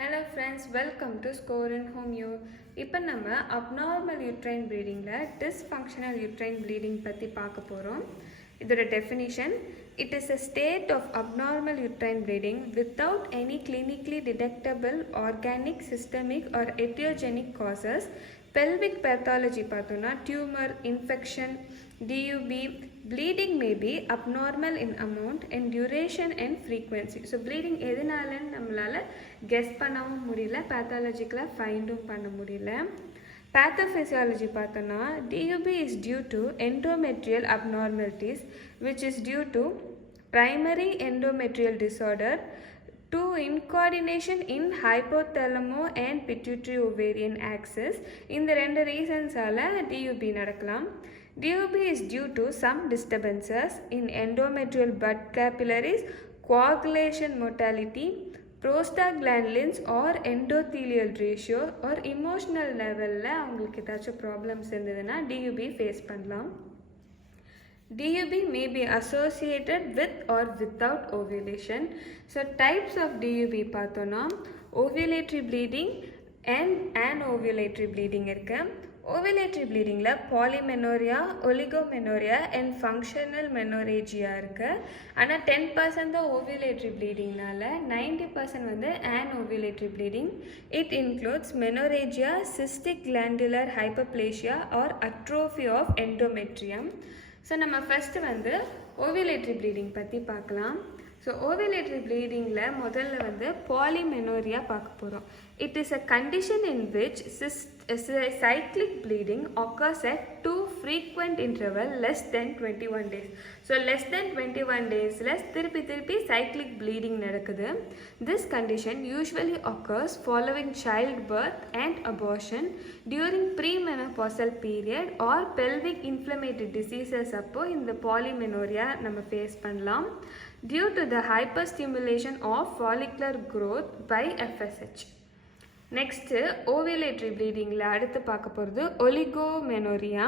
Hello friends, welcome to Score in Homeo. இப்போ நம்ம abnormal uterine bleedingல dysfunctional uterine bleeding பத்தி பார்க்க போறோம். இதோட definition: it is a state of abnormal uterine bleeding without any clinically detectable organic, systemic or etiogenic causes. Pelvic pathology பார்த்தோம்னா tumor, infection, DUB. Bleeding may be abnormal in amount and duration and frequency. So bleeding எதனாலன்னு நம்மளால guess பண்ணவும் முடியல, pathological findவும் பண்ண முடியல. Pathophysiology பார்த்தோம்னா DUB is due to endometrial abnormalities which is due to primary endometrial disorder, to incoordination in hypothalamo and pituitary ovarian axis. இந்த ரெண்டு ரீசன்ஸால DUB நடக்கலாம். DUB is due to some disturbances in endometrial blood capillaries, coagulation mortality, prostaglandins or endothelial ratio or emotional levelல அவங்களுக்கு ஏதாச்சும் problems இருந்ததுன்னா DUB face பண்ணலாம். DUB may be associated with or without ovulation. So types of DUB பார்த்தோன்னா ovulatory bleeding and anovulatory bleeding இருக்கு. Ovulatory bleedingல polymenorrhea, oligomenorrhea and functional menorrhagia இருக்கு. ஆனால் 10% தான் ovulatory bleedingனால 90% வந்து anovulatory bleeding. It includes menorrhagia, cystic glandular hyperplasia or atrophy of endometrium. So நம்ம first வந்து ஓவிலேட்ரி bleeding பற்றி பார்க்கலாம். ஸோ ஓவிலேட்ரி ப்ளீடிங்கில் முதல்ல வந்து பாலிமெனோரியா பார்க்க போகிறோம். It is a condition in which cyclic bleeding occurs at two frequent interval less than 21 days. So less than 21 days திருப்பி cyclic bleeding நடக்குது. This condition usually occurs following childbirth and abortion, during premenopausal period or pelvic inflammatory diseases. அப்போ இந்த polymenorrhea நம்ம face பண்ணலாம் due to the hyperstimulation of follicular growth by FSH. Next ovulatory ப்ளீடிங்கில் அடுத்து பார்க்க போகிறது oligomenorrhoea.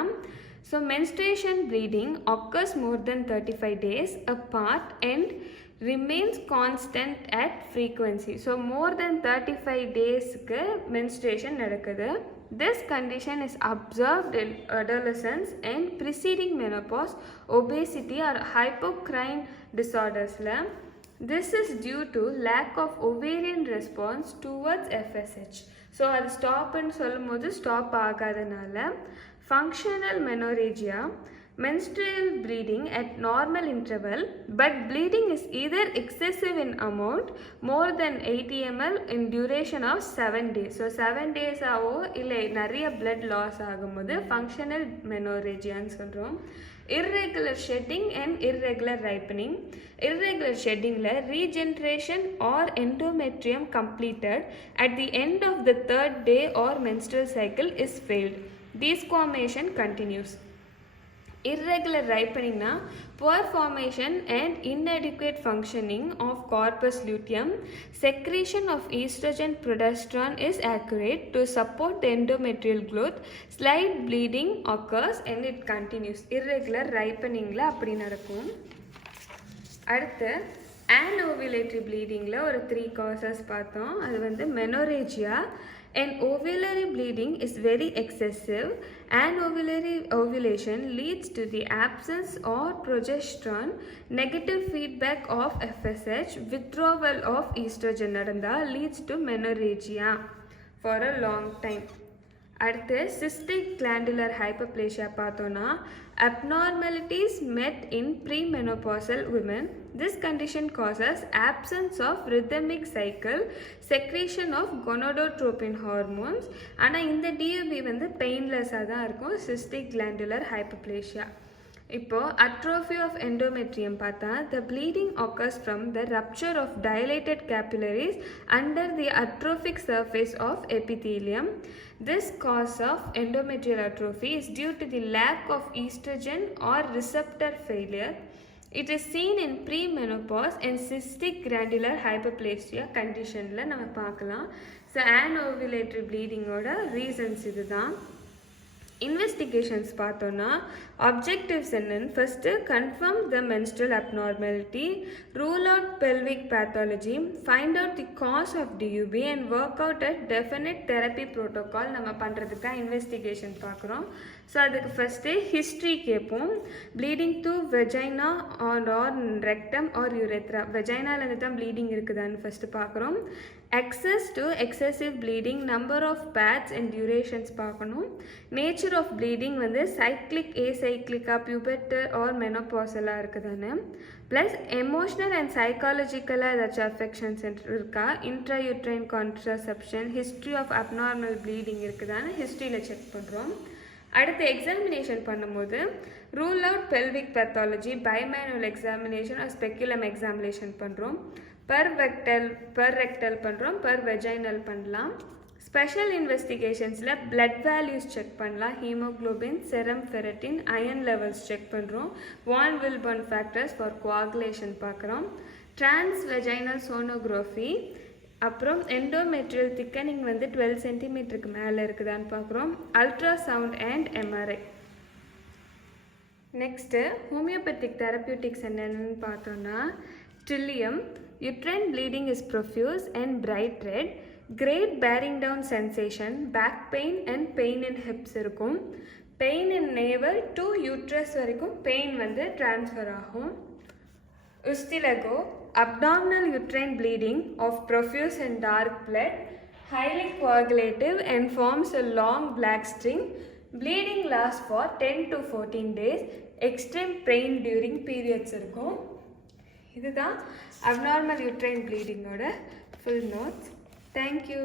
So menstruation bleeding occurs more than 35 days apart and remains constant at frequency. So more than 35 daysக்கு menstruation நடக்குது. This condition is observed in adolescence and preceding menopause, obesity or hypocrine disorders. This is due to lack of ovarian response towards FSH. So அது ஸ்டாப்னு சொல்லும் போது stop ஆகாதனால functional menorrhagia, menstrual bleeding at normal interval but bleeding is either excessive in amount more than 80 ml in duration of 7 days. So 7 days ஆவோ இல்லை நிறைய blood loss ஆகும்போது functional menorrhagiaன்னு சொல்கிறோம். Irregular shedding and irregular ripening. Irregular sheddingல regeneration or endometrium completed at the end of the 3rd day or menstrual cycle is failed. Desquamation continues. Irregular ripening na poor formation and inadequate functioning of corpus luteum. Secretion of estrogen progesterone is accurate to support the endometrial growth. Slight bleeding occurs and it continues. Irregular ripening la appadi nadakkum. அடுத்து anovulatory bleedingல ஒரு 3 causes பார்த்தோம். அது வந்து menorrhagia and ovulatory bleeding is very excessive. Anovulatory ovulation leads to the absence of progesterone, negative feedback of FSH, withdrawal of estrogen நடந்தா leads to menorrhagia for a long time. அடுத்து cystic glandular hyperplasia பார்த்தோன்னா abnormalities met in premenopausal women. This condition causes absence of rhythmic cycle, secretion of gonadotropin hormones. ஆனால் இந்த DUB வந்து பெயின்லெஸ்ஸாக தான் இருக்கும் cystic glandular hyperplasia. இப்போ atrophy of endometrium பார்த்தா the bleeding occurs from the rupture of dilated capillaries under the atrophic surface of epithelium. This cause of endometrial atrophy is due to the lack of estrogen or receptor failure. It is seen in premenopause and cystic glandular hyperplasia conditionல நம்ம பார்க்கலாம். So anovulatory bleeding ஓட reasons இதுதான். Investigations பார்த்தோன்னா objectives என்னன்னு first confirm the menstrual abnormality, rule out pelvic pathology, find out the cause of DUB and work out at definite therapy protocol நம்ம பண்ணுறதுக்கு தான் இன்வெஸ்டிகேஷன் பார்க்குறோம். ஸோ அதுக்கு ஃபஸ்ட்டு ஹிஸ்ட்ரி கேட்போம். Bleeding through vagina or rectum or urethra, வெஜைனாலேருந்து தான் bleeding இருக்குதான்னு first பார்க்குறோம். access to excessive bleeding, number of pads and durations பார்க்கணும். nature of bleeding வந்து cyclic, acyclic, pubertal or menopausal இருக்குதானே, ப்ளஸ் எமோஷ்னல் அண்ட் சைக்காலஜிக்கலாக ஏதாச்சும் affections இருக்கா, intrauterine contraception, history of abnormal bleeding இருக்குதான்னு ஹிஸ்ட்ரியில் செக் பண்ணுறோம். அடுத்து எக்ஸாமினேஷன் பண்ணும்போது rule out pelvic pathology, bimanual examination or speculum examination பண்ணுறோம். per rectal பண்ணுறோம், per vaginal பண்ணலாம். ஸ்பெஷல் இன்வெஸ்டிகேஷன்ஸில் blood values செக் பண்ணலாம், haemoglobin, serum ferritin, iron levels check பண்ணுறோம். Von Willebrand factors for coagulation பார்க்குறோம். ட்ரான்ஸ் வெஜைனல் சோனோகிராஃபி, அப்புறம் endometrial thickening வந்து 12 சென்டிமீட்டருக்கு மேலே இருக்குதான்னு பார்க்குறோம். Ultrasound and MRI. Next homeopathic therapeutics என்னென்னு பார்த்தோன்னா trillium, uterine bleeding is profuse and bright red, great bearing down sensation, back pain and pain in hips இருக்கும். pain in navel to uterus வரைக்கும் pain வந்து transfer ஆகும். Ustilago, abdominal uterine bleeding of profuse and dark blood, highly coagulative and forms a long black string. Bleeding lasts for 10 to 14 days. Extreme pain during periods இருக்கும். இதுதான் abnormal uterine bleeding ஓட full notes. Thank you.